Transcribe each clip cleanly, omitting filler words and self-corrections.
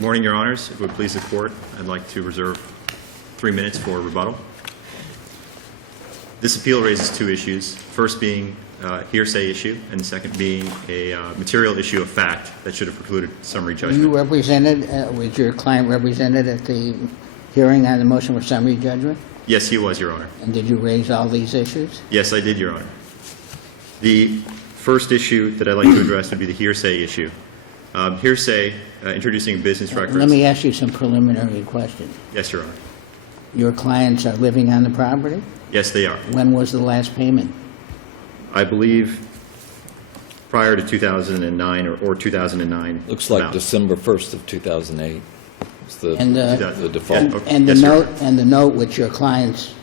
Morning, Your Honors. If it would please the Court, I'd like to reserve 3 minutes for rebuttal. This appeal raises two issues, first being a hearsay issue, and the second being a material issue of fact that should have precluded summary judgment. You represented, was your client represented at the hearing on the motion for summary judgment? Yes, he was, Your Honor. And did you raise all these issues? Yes, I did, Your Honor. The first issue that I'd like to address would be the hearsay issue. Hearsay, introducing business records. Let me ask you some preliminary questions. Yes, Your Honor. Your clients are living on the property? Yes, they are. When was the last payment? I believe prior to 2009 or 2009. Looks like amount. December 1st of 2008 was the default. Yeah, okay. And the Yes, Your note, Honor. and the note which your clients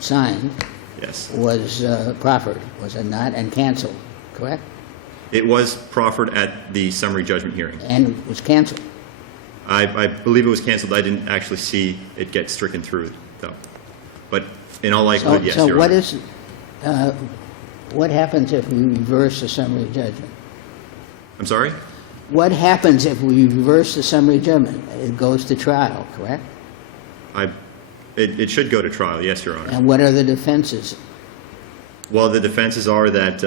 signed Yes. was proffered, was it not, and canceled, correct? It was proffered at the summary judgment hearing. And was canceled. I believe it was canceled. I didn't actually see it get stricken through, though. But in all likelihood, yes, So Your what Honor. is, what happens if we reverse the summary judgment? I'm sorry? What happens if we reverse the summary judgment? It goes to trial, correct? It should go to trial, yes, Your Honor. And what are the defenses? Well, the defenses are that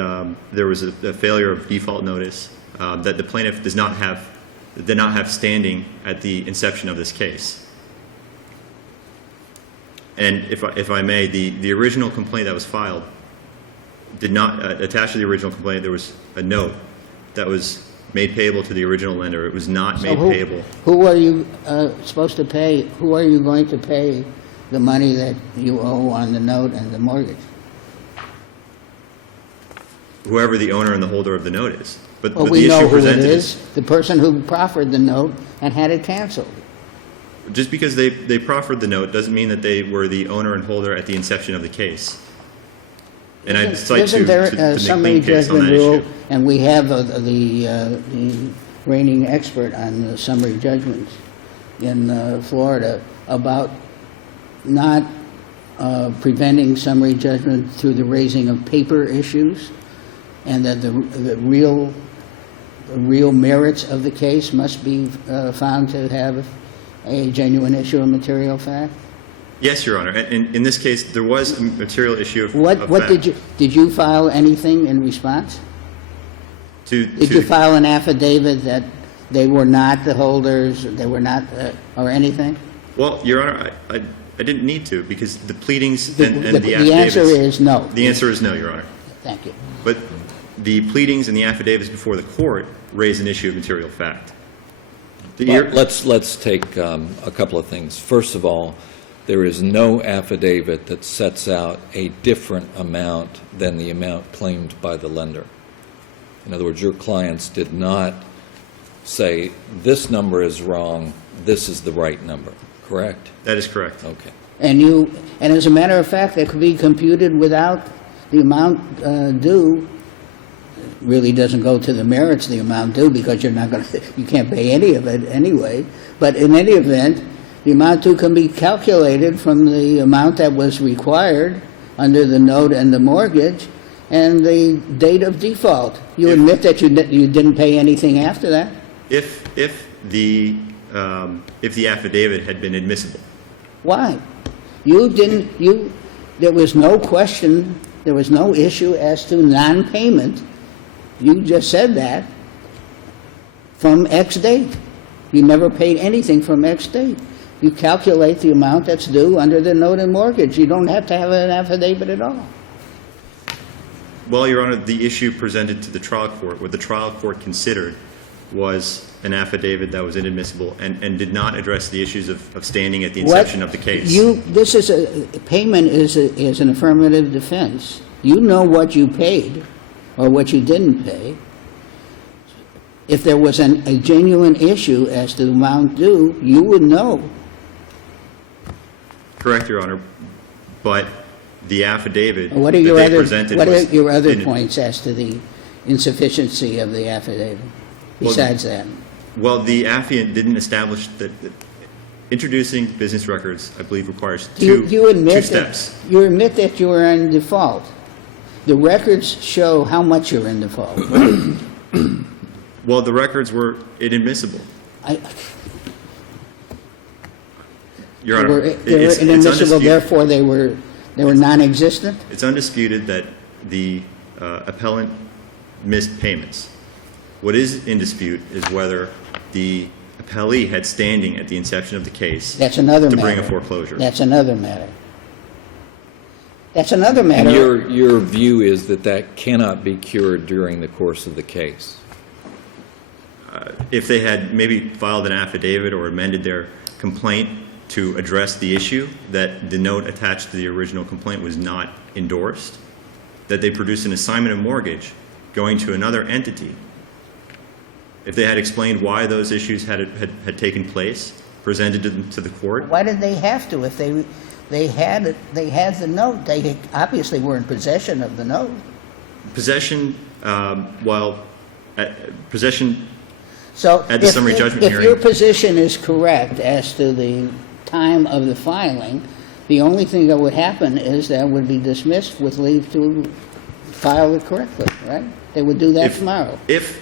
there was a failure of default notice, that the plaintiff did not have standing at the inception of this case. And if I may, the original complaint that was filed did not attach to the original complaint. There was a note that was made payable to the original lender. It was not made payable. Who are you supposed to pay? Who are you going to pay the money that you owe on the note and the mortgage? Whoever the owner and the holder of the note is. But Well, the we know issue who it presented is, the person who proffered the note and had it canceled. just because they proffered the note doesn't mean that they were the owner and holder at the inception of the case. And I'd cite Isn't to there make a a summary clean case on judgment that rule, issue. and we have the reigning expert on the summary judgments in Florida about not preventing summary judgment through the raising of paper issues, and that the real merits of the case must be found to have a genuine issue of material fact? Yes, Your Honor. And in this case, there was a material issue of What fact. did you file anything in response? Did you to file an affidavit that they were not the holders, they were not, or anything? Well, Your Honor, I didn't need to because the pleadings and the The affidavits. answer is no. The answer is no, Your Honor. Thank you. But the pleadings and the affidavits before the court raise an issue of material fact. Well, let's take a couple of things. First of all, there is no affidavit that sets out a different amount than the amount claimed by the lender. In other words, your clients did not say, this number is wrong, this is the right number, correct? That is correct. Okay. And as a matter of fact, that could be computed without the amount due. Really doesn't go to the merits of the amount due because you can't pay any of it anyway. But in any event, the amount due can be calculated from the amount that was required under the note and the mortgage and the date of default. You admit that you didn't pay anything after that? If the affidavit had been admissible. Why? There was no question, there was no issue as to non-payment. You just said that from X date. You never paid anything from X date. You calculate the amount that's due under the note and mortgage. You don't have to have an affidavit at all. Well, Your Honor, the issue presented to the trial court, what the trial court considered was an affidavit that was inadmissible and did not address the issues of standing at the inception of the case. Payment is an affirmative defense. You know what you paid or what you didn't pay. If there was a genuine issue as to the amount due, you would know. Correct, Your Honor. But the affidavit What are that your they other presented What are was your other in- points as to the insufficiency of the affidavit? Besides that, Well, the affidavit didn't establish that introducing business records, I believe, requires two steps. You admit that you were in default. The records show how much you're in default. Right? Well, the records were inadmissible. Your Honor, They were inadmissible, therefore they were non-existent? It's undisputed that the appellant missed payments. What is in dispute is whether the appellee had standing at the inception of the case That's another to matter. bring a foreclosure. That's another matter. That's another And matter. your view is that that cannot be cured during the course of the case? If they had maybe filed an affidavit or amended their complaint to address the issue, that the note attached to the original complaint was not endorsed, that they produced an assignment of mortgage going to another entity, if they had explained why those issues had taken place, presented them to the court. Why did they have to? If they had the note, they obviously were in possession of the note. Possession, possession So at the summary judgment if hearing. your position is correct as to the time of the filing, the only thing that would happen is that would be dismissed with leave to file it correctly, right? They would do that tomorrow. If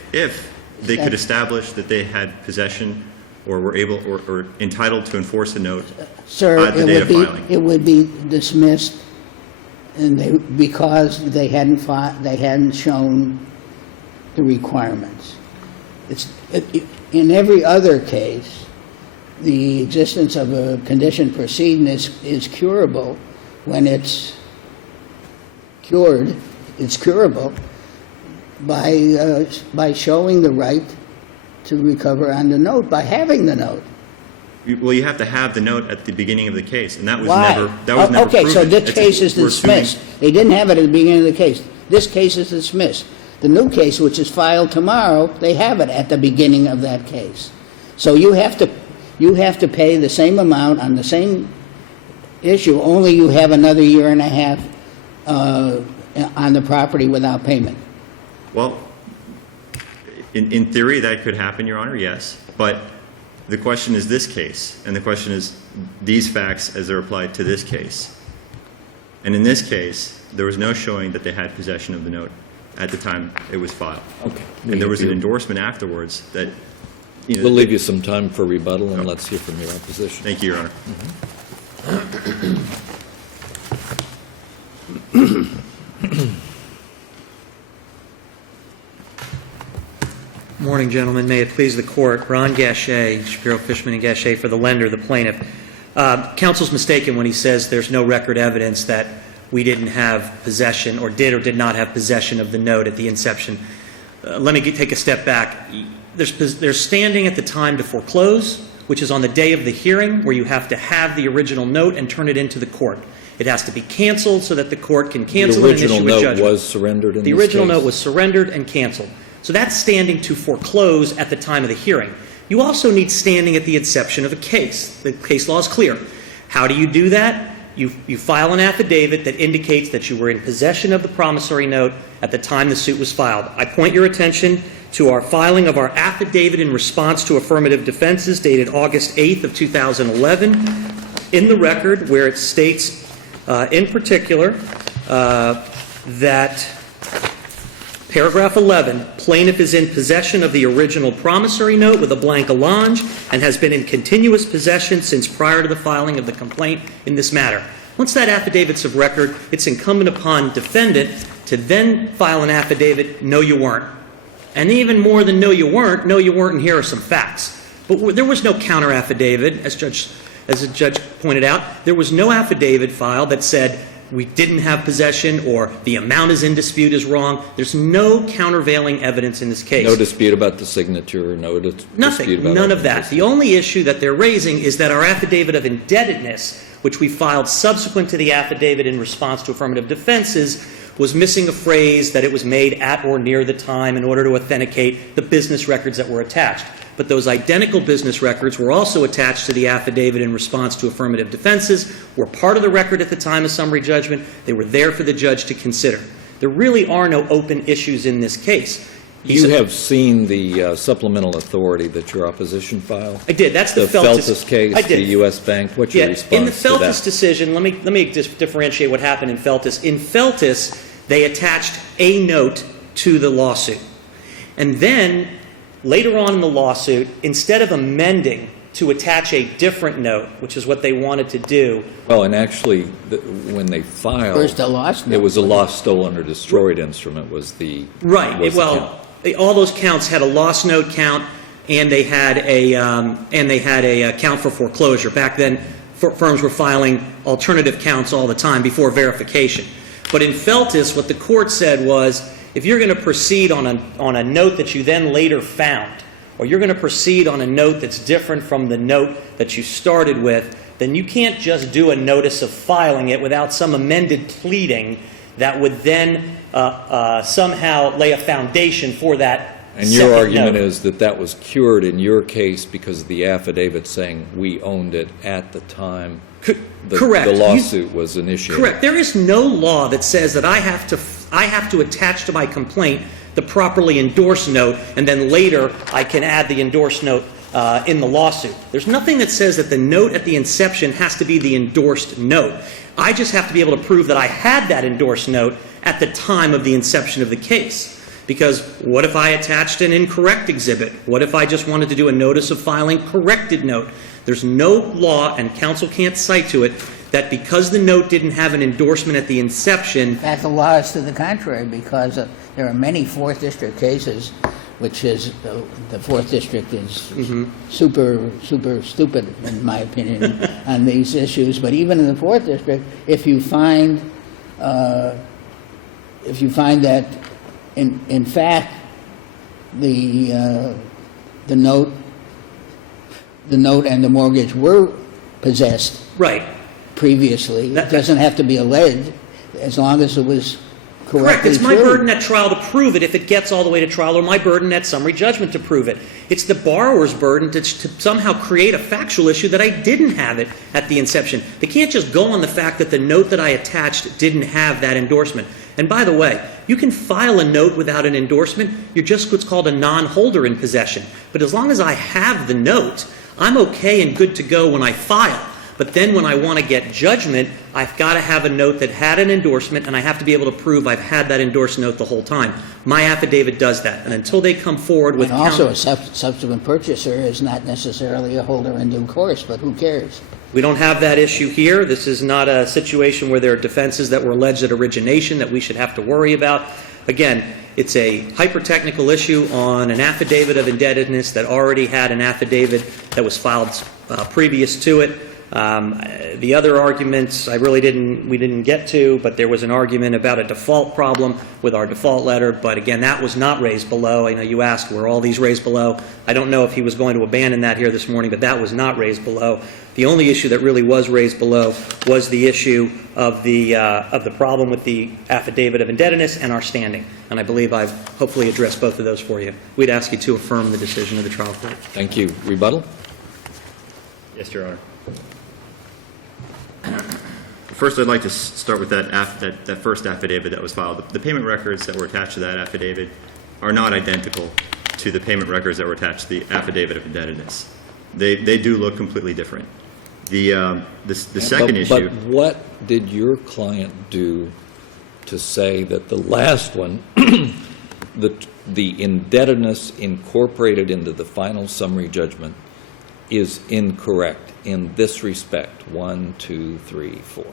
they could establish that they had possession or were able or entitled to enforce the note Sir, at the date of filing. it would be dismissed because they hadn't shown the requirements. In every other case, the existence of a condition preceding is curable when it's cured. It's curable by showing the right to recover on the note, by having the note. Well, you have to have the note at the beginning of the case, and that was Why? never Okay, proven. so this case is We're assuming- dismissed. They didn't have it at the beginning of the case. This case is dismissed. The new case, which is filed tomorrow, they have it at the beginning of that case. So you have to pay the same amount on the same issue, only you have another year and a half on the property without payment. Well, in theory, that could happen, Your Honor, yes. But the question is this case, and the question is these facts as they're applied to this case. And in this case, there was no showing that they had possession of the note at the time it was filed. Okay. And there was an endorsement afterwards that, you know. We'll leave you some time for rebuttal, and let's hear from your opposition. Thank you, Your Honor. Morning, gentlemen. May it please the Court. Ron Gachet, Shapiro, Fishman, and Gachet for the lender, the plaintiff. Counsel's mistaken when he says there's no record evidence that we didn't have possession or did not have possession of the note at the inception. Let me take a step back. There's standing at the time to foreclose, which is on the day of the hearing, where you have to have the original note and turn it into the court. It has to be canceled so that the court can cancel and issue a judgment. The original note was surrendered in this case? The original note was surrendered and canceled. So that's standing to foreclose at the time of the hearing. You also need standing at the inception of a case. The case law is clear. How do you do that? You file an affidavit that indicates that you were in possession of the promissory note at the time the suit was filed. I point your attention to our filing of our affidavit in response to affirmative defenses dated August 8th of 2011 in the record, where it states in particular that paragraph 11, plaintiff is in possession of the original promissory note with a blank allonge and has been in continuous possession since prior to the filing of the complaint in this matter. Once that affidavit's of record, it's incumbent upon defendant to then file an affidavit, no you weren't. And even more than no you weren't, and here are some facts. But there was no counter affidavit, as the judge pointed out. There was no affidavit filed that said we didn't have possession or the amount is in dispute is wrong. There's no countervailing evidence in this case. No dispute about the signature, no dispute about Nothing, none of that. The only issue that they're raising is that our affidavit of indebtedness, which we filed subsequent to the affidavit in response to affirmative defenses, was missing a phrase that it was made at or near the time in order to authenticate the business records that were attached. But those identical business records were also attached to the affidavit in response to affirmative defenses, were part of the record at the time of summary judgment. They were there for the judge to consider. There really are no open issues in this case. You have seen the supplemental authority that your opposition filed? I did. That's the Feltus case, I did. the U.S. Bank. What's your response to that? In the Feltus decision, let me just differentiate what happened in Feltus. In Feltus, they attached a note to the lawsuit. And then, later on in the lawsuit, instead of amending to attach a different note, which is what they wanted to do. Well, and actually, when they filed, First a lost note. it was a lost, stolen, or destroyed instrument was the Right. was the Well, count. all those counts had a lost note count, and they had a count for foreclosure. Back then, firms were filing alternative counts all the time before verification. But in Feltis, what the court said was, if you're going to proceed on a note that you then later found, or you're going to proceed on a note that's different from the note that you started with, then you can't just do a notice of filing it without some amended pleading that would then somehow lay a foundation for that. And your second argument note. is that that was cured in your case because of the affidavit saying we owned it at the time Correct. the lawsuit was initiated. Correct. There is no law that says that I have to attach to my complaint the properly endorsed note, and then later I can add the endorsed note in the lawsuit. There's nothing that says that the note at the inception has to be the endorsed note. I just have to be able to prove that I had that endorsed note at the time of the inception of the case. Because what if I attached an incorrect exhibit? What if I just wanted to do a notice of filing corrected note? There's no law, and counsel can't cite to it, that because the note didn't have an endorsement at the inception. In fact, the law is to the contrary, because there are many Fourth District cases, which is, the Fourth District is super stupid, in my opinion, on these issues. But even in the Fourth District, if you find that, in fact, the note and the mortgage were possessed Right. previously, it doesn't have to be alleged, as long as it was Correct. correctly It's my true. burden at trial to prove it if it gets all the way to trial, or my burden at summary judgment to prove it. It's the borrower's burden to somehow create a factual issue that I didn't have it at the inception. They can't just go on the fact that the note that I attached didn't have that endorsement. And by the way, you can file a note without an endorsement. You're just what's called a non-holder in possession. But as long as I have the note, I'm okay and good to go when I file. But then when I want to get judgment, I've got to have a note that had an endorsement, and I have to be able to prove I've had that endorsed note the whole time. My affidavit does that. And until they come forward with And also, a subsequent purchaser is not necessarily a holder in due course, but who cares? We don't have that issue here. This is not a situation where there are defenses that were alleged at origination that we should have to worry about. Again, it's a hyper-technical issue on an affidavit of indebtedness that already had an affidavit that was filed previous to it. The other arguments we didn't get to, but there was an argument about a default problem with our default letter, but again, that was not raised below. I know you asked, were all these raised below? I don't know if he was going to abandon that here this morning, but that was not raised below. The only issue that really was raised below was the issue of the problem with the affidavit of indebtedness and our standing, and I believe I've hopefully addressed both of those for you. We'd ask you to affirm the decision of the trial court. Thank you. Rebuttal? Yes, Your Honor. First, I'd like to start with that first affidavit that was filed. The payment records that were attached to that affidavit are not identical to the payment records that were attached to the affidavit of indebtedness. They do look completely different. The second issue. But what did your client do to say that the last one, the indebtedness incorporated into the final summary judgment, is incorrect in this respect? 1, 2, 3, 4.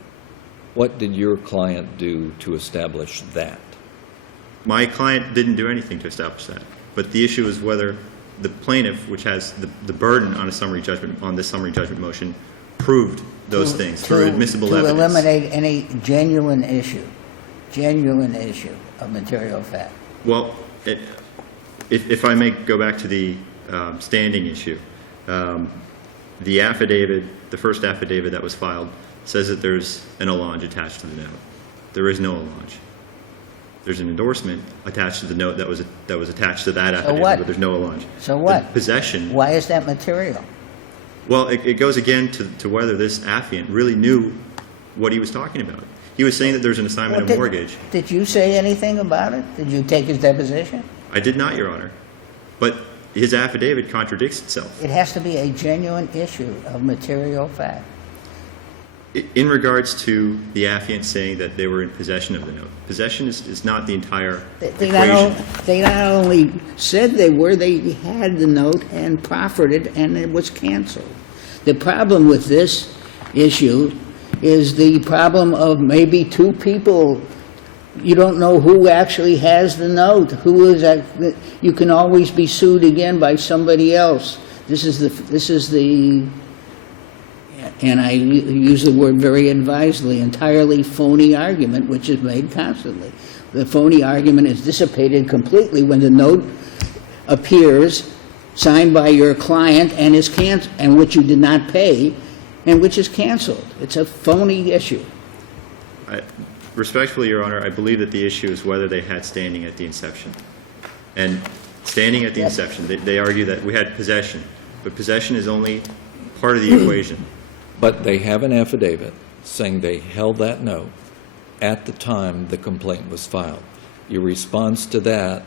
What did your client do to establish that? My client didn't do anything to establish that. But the issue is whether the plaintiff, which has the burden on a summary judgment, on this summary judgment motion, proved those things through admissible evidence. To eliminate any genuine issue of material fact. Well, if I may go back to the standing issue, the affidavit, the first affidavit that was filed, says that there's an allonge attached to the note. There is no allonge. There's an endorsement attached to the note that was attached to that affidavit, what? but there's no allonge. So what? The possession. Why is that material? Well, it goes again to whether this affiant really knew what he was talking about. He was saying that there's an assignment of mortgage. Did you say anything about it? Did you take his deposition? I did not, Your Honor. But his affidavit contradicts itself. It has to be a genuine issue of material fact. In regards to the affiant saying that they were in possession of the note, possession is not the entire equation. They not only said they were, they had the note and proffered it, and it was canceled. The problem with this issue is the problem of maybe two people. You don't know who actually has the note, who is that. You can always be sued again by somebody else. This is the, and I use the word very advisedly, entirely phony argument, which is made constantly. The phony argument is dissipated completely when the note appears signed by your client and is and which you did not pay, and which is canceled. It's a phony issue. Respectfully, Your Honor, I believe that the issue is whether they had standing at the inception. And standing at the inception, they argue that we had possession, but possession is only part of the equation. But they have an affidavit saying they held that note at the time the complaint was filed. Your response to that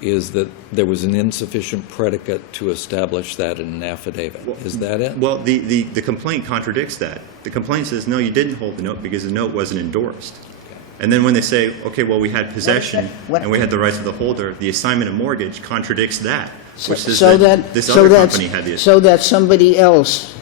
is that there was an insufficient predicate to establish that in an affidavit. Is that it? Well, the complaint contradicts that. The complaint says, no, you didn't hold the note because the note wasn't endorsed. And then when they say, okay, well, we had possession and we had the rights of the holder, the assignment of mortgage contradicts that, which says that this other company had the... So that somebody else,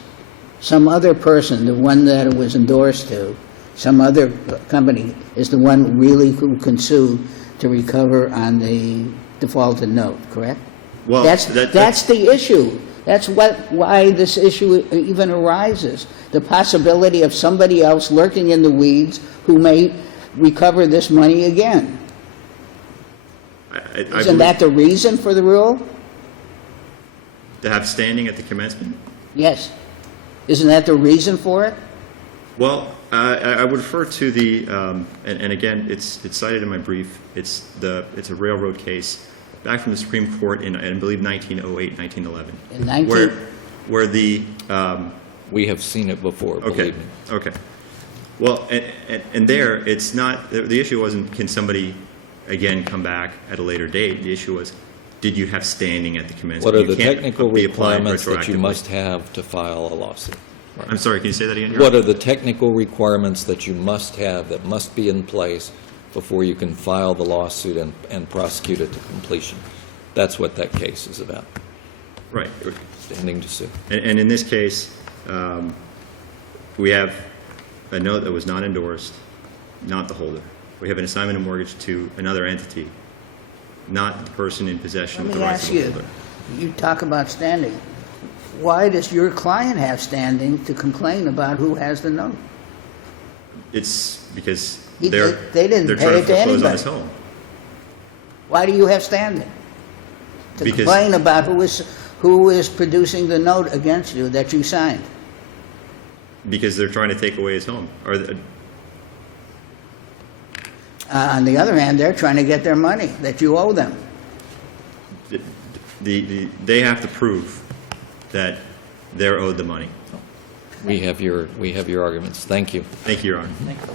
some other person, the one that it was endorsed to, some other company is the one really who can sue to recover on the defaulted note, correct? Well, that's the issue. That's why this issue even arises. The possibility of somebody else lurking in the weeds who may recover this money again. Isn't that the reason for the rule? To have standing at the commencement? Yes. Isn't that the reason for it? Well, I would refer to the, and again, it's cited in my brief. It's a railroad case back from the Supreme Court in, I believe, 1908, 1911. Where the... we have seen it before, believe me. Okay. Well, and there, it's not, the issue wasn't, can somebody, again, come back at a later date? The issue was, did you have standing at the commencement? What are the technical requirements that you must have to file a lawsuit? Right. I'm sorry, can you say that again? What are the technical requirements that you must have, that must be in place before you can file the lawsuit and prosecute it to completion? That's what that case is about. Right. Standing to sue. And in this case, we have a note that was not endorsed, not the holder. We have an assignment of mortgage to another entity, not the person in possession of the rights of the holder. You talk about standing. Why does your client have standing to complain about who has the note? It's because They they're didn't trying pay to it to foreclose on anybody. his home. Why do you have standing? To Because- complain about who is producing the note against you that you signed. Because they're trying to take away his home. On the other hand, they're trying to get their money that you owe them. They have to prove that they're owed the money. We have your arguments. Thank you. Thank you, Your Honor. Thank you.